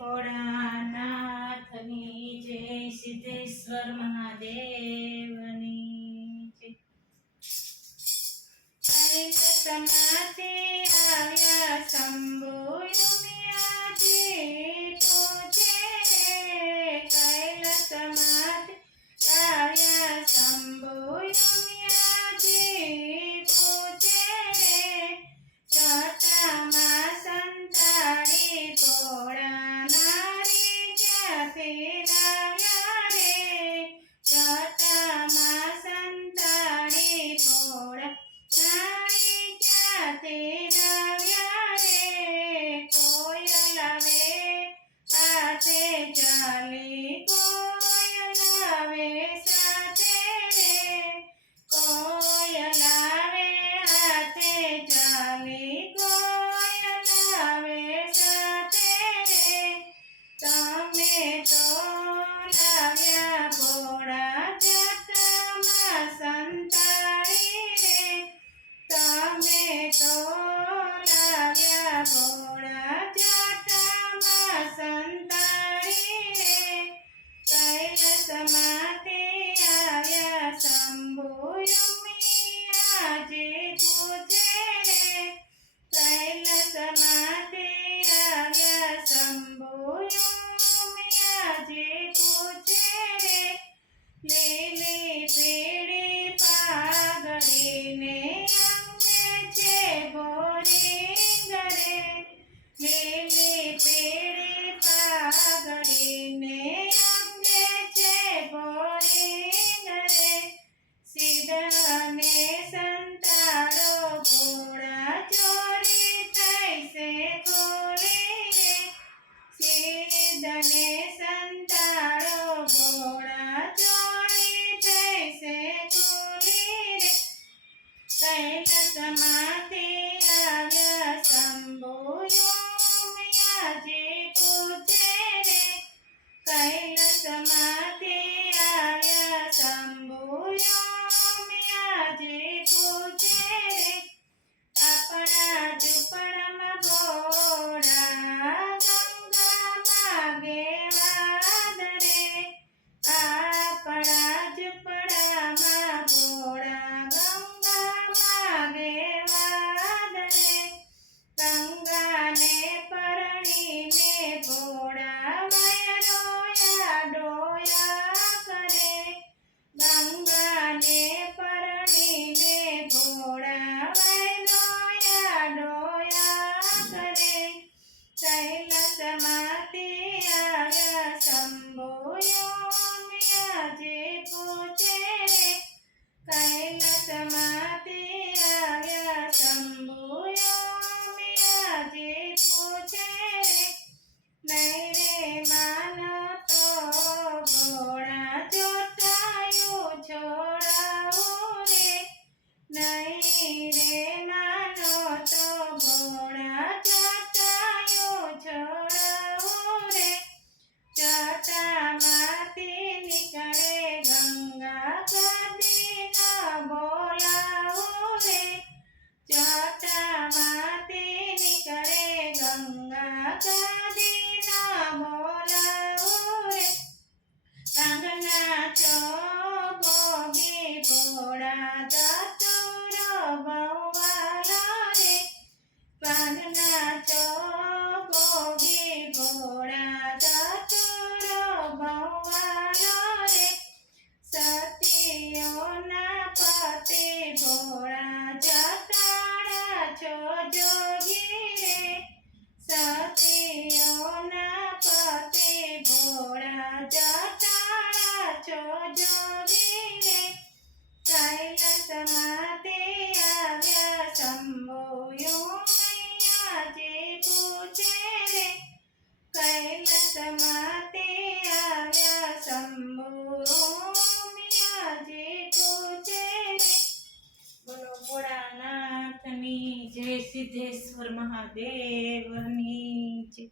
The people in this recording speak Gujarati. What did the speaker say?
ભોળાનાથની જય, સિદ્ધેશ્વર મહાદેવની જય। કૈલાસમાંથી આવ્યા શંભુ યુમિયાજી પૂછે રે, કૈલાસમાંથી આવ્યા શંભુ યુમિયાજી પૂછે રે, છતામાં સંતાડી ભોળાનારી ક્યાંથી લાવ્યા રે, છતામાં સંતાડી ભોળાનારી ક્યાંથી લાવ્યા રે, કોયલ આવે હાથે ચાલી, કોયલ આવે સાથે રે, કોયલ આવે હાથે ચાલી, કોયલ આવે સાથે રે, તમે તો લાવ્યા ભોળા જટામાં સંતાડી રે, તમે તો લાવ્યા ભોળા જટામાં સંતાડી રે, કૈલાસમાંથી આવ્યા શંભુ યુમિયાજી પૂછે રે, કૈલાસમાંથી આવ્યા શંભુ યુમિયાજી પૂછે રે, લીલી પીળી પાઘડીને અંગે છે બોરિંગ રે, લીલી પીળી પાઘડીને અંગે છે બોરિંગ રે, સીધાને સંતાડો ભોળા ચોરી થાય છે ખોરી રે, સીધાને સંતાડો ભોળા ચોરી થાય છે ખોરી રે, કૈલાસમાંથી આવ્યા શંભુ યુમિયાજી પૂછે રે, કૈલાસમાંથી આવ્યા શંભુ યુમિયાજી પૂછે રે, આપણા ઝૂંપડામાં ભોળા ગંગા માગે વાદ રે, આપણા ઝૂંપડામાં ભોળા ગંગા માગે વાદ રે, ગંગાને પરણીને ભોળા વયરોયા ડોયા કરે, ગંગાને પરણીને ભોળા વયરોયા ડોયા કરે, કૈલાસમાંથી આવ્યા શંભુ યુમિયાજી પૂછે રે, કૈલાસમાંથી આવ્યા શંભુ યુમિયાજી પૂછે રે, નહીં રે માનો તો ભોળા જોટાયું છોડાવું રે, નહીં રે માનો તો ભોળા જોટાયું છોડાવું રે, જટામાંથી નીકળે ગંગા કદીના બોલાવું રે, જટામાંથી નીકળે ગંગા કદીના બોલાવું રે, કાંગના છો ભોગી ભોળા ચતુરો બહુવાલો રે, કાંગના છો ભોગી ભોળા ચતુરો બહુવાલો રે, સતીઓના પતિ ભોળા જટાડા છો જોગી રે, સતીઓના પતિ ભોળા જટાડા છો જોગી રે, કૈલાસમાંથી આવ્યા શંભુ યુમિયાજી પૂછે રે, કૈલાસમાંથી આવ્યા શંભુ યુમિયાજી પૂછે રે, બોલો ભોળાનાથની જય, સિદ્ધેશ્વર મહાદેવની જય।